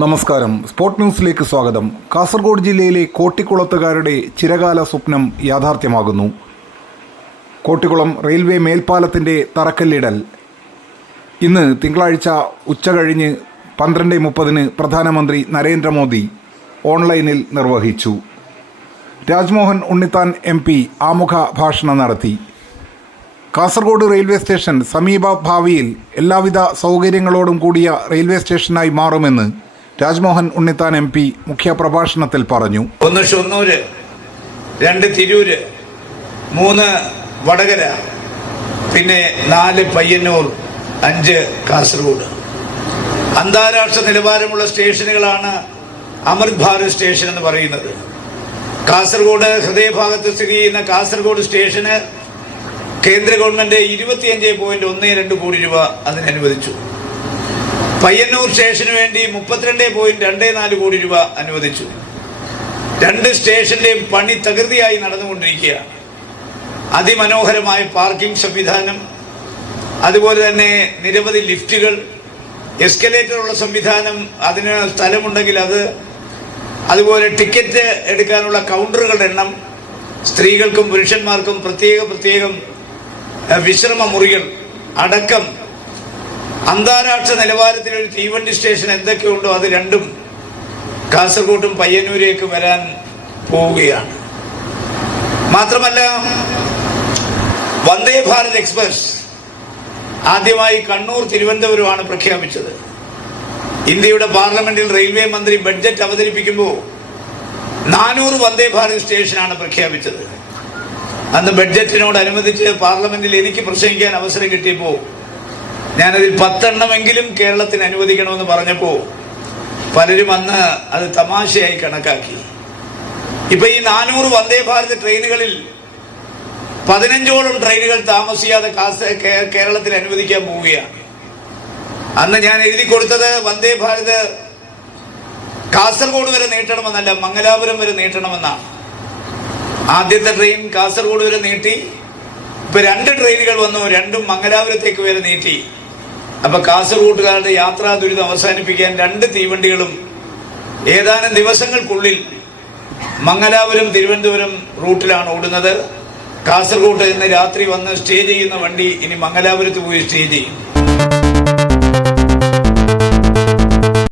നമസ്കാരം. സ്പോർട്ട് ന്യൂസിലേക്ക് സ്വാഗതം. കാസർഗോഡ് ജില്ലയിലെ കോട്ടിക്കുളത്തുകാരുടെ ചിരകാല സ്വപ്നം യാഥാർത്ഥ്യമാകുന്നു. കോട്ടിക്കുളം റെയിൽവേ മേൽപ്പാലത്തിന്റെ തറക്കല്ലിടൽ. ഇന്ന് തിങ്കളാഴ്ച ഉച്ചകഴിഞ്ഞ് പന്ത്രണ്ട് മുപ്പതിന് പ്രധാനമന്ത്രി നരേന്ദ്രമോദി ഓൺലൈനിൽ നിർവഹിച്ചു. രാജ്മോഹൻ ഉണ്ണിത്താൻ എം പി ആമുഖ ഭാഷണം നടത്തി. കാസർഗോഡ് റെയിൽവേ സ്റ്റേഷൻ സമീപ ഭാവിയിൽ എല്ലാവിധ സൗകര്യങ്ങളോടും കൂടിയ റെയിൽവേ സ്റ്റേഷനായി മാറുമെന്ന് രാജ്മോഹൻ ഉണ്ണിത്താൻ എം പി മുഖ്യപ്രഭാഷണത്തിൽ പറഞ്ഞു. ഒന്ന് ഷൊർണൂര് രണ്ട് തിരൂര് മൂന്ന് വടകര പിന്നെ നാല് പയ്യന്നൂർ അഞ്ച് കാസർഗോഡ്. അന്താരാഷ്ട്ര നിലവാരമുള്ള സ്റ്റേഷനുകളാണ് അമൃത് ഭാരത് സ്റ്റേഷൻ എന്ന് പറയുന്നത്. കാസർഗോഡ് ഹൃദയഭാഗത്ത് സ്ഥിതി ചെയ്യുന്ന കാസർഗോഡ് സ്റ്റേഷന് കേന്ദ്ര ഗവൺമെന്റ് ഇരുപത്തിയഞ്ച് പോയിന്റ് ഒന്ന് രണ്ട് കോടി രൂപ അതിന് അനുവദിച്ചു പയ്യന്നൂർ സ്റ്റേഷന് വേണ്ടി മുപ്പത്തിരണ്ട് പോയിന്റ് രണ്ട് നാല് കോടി രൂപ അനുവദിച്ചു. രണ്ട് സ്റ്റേഷന്റെയും പണി തകൃതിയായി നടന്നുകൊണ്ടിരിക്കുകയാണ്. അതിമനോഹരമായ പാർക്കിംഗ് സംവിധാനം അതുപോലെ തന്നെ നിരവധി ലിഫ്റ്റുകൾ എസ്കലേറ്ററുള്ള സംവിധാനം അതിന് സ്ഥലമുണ്ടെങ്കിൽ അത് അതുപോലെ ടിക്കറ്റ് എടുക്കാനുള്ള കൗണ്ടറുകളുടെ എണ്ണം സ്ത്രീകൾക്കും പുരുഷന്മാർക്കും പ്രത്യേക പ്രത്യേകം വിശ്രമ മുറികൾ അടക്കം അന്താരാഷ്ട്ര നിലവാരത്തിൽ ഒരു തീവണ്ടി സ്റ്റേഷൻ എന്തൊക്കെയുണ്ടോ അത് രണ്ടും കാസർഗോട്ടും പയ്യന്നൂരേക്ക് വരാൻ പോവുകയാണ്. മാത്രമല്ല വന്ദേ ഭാരത് എക്സ്പ്രസ് ആദ്യമായി കണ്ണൂർ തിരുവനന്തപുരമാണ് പ്രഖ്യാപിച്ചത്. ഇന്ത്യയുടെ പാർലമെന്റിൽ റെയിൽവേ മന്ത്രി ബഡ്ജറ്റ് അവതരിപ്പിക്കുമ്പോൾ നാനൂറ് വന്ദേ ഭാരത് സ്റ്റേഷനാണ് പ്രഖ്യാപിച്ചത്. അന്ന് ബഡ്ജറ്റിനോടനുബന്ധിച്ച് പാർലമെന്റിൽ എനിക്ക് പ്രസംഗിക്കാൻ അവസരം കിട്ടിയപ്പോൾ ഞാനതിൽ പത്തെണ്ണമെങ്കിലും കേരളത്തിന് അനുവദിക്കണമെന്ന് പറഞ്ഞപ്പോൾ പലരും അന്ന് അത് തമാശയായി കണക്കാക്കി. ഇപ്പൊ ഈ നാനൂറ് വന്ദേ ഭാരത് ട്രെയിനുകളിൽ പതിനഞ്ചോളം ട്രെയിനുകൾ താമസിയാതെ കേരളത്തിൽ അനുവദിക്കാൻ പോവുകയാണ്. അന്ന് ഞാൻ എഴുതി കൊടുത്തത് വന്ദേ ഭാരത് കാസർഗോഡ് വരെ നീട്ടണമെന്നല്ല മംഗലാപുരം വരെ നീട്ടണമെന്നാണ്. ആദ്യത്തെ ട്രെയിൻ കാസർഗോഡ് വരെ നീട്ടി ഇപ്പൊ രണ്ട് ട്രെയിനുകൾ വന്നു രണ്ടും മംഗലാപുരത്തേക്ക് വരെ നീട്ടി. അപ്പൊ കാസർഗോട്ടുകാരുടെ യാത്രാ ദുരിതം അവസാനിപ്പിക്കാൻ രണ്ട് തീവണ്ടികളും ഏതാനും ദിവസങ്ങൾക്കുള്ളിൽ മംഗലാപുരം തിരുവനന്തപുരം റൂട്ടിലാണ് ഓടുന്നത്. കാസർഗോട്ട് ഇന്ന് രാത്രി വന്ന് സ്റ്റേ ചെയ്യുന്ന വണ്ടി ഇനി മംഗലാപുരത്ത് പോയി സ്റ്റേ ചെയ്യും.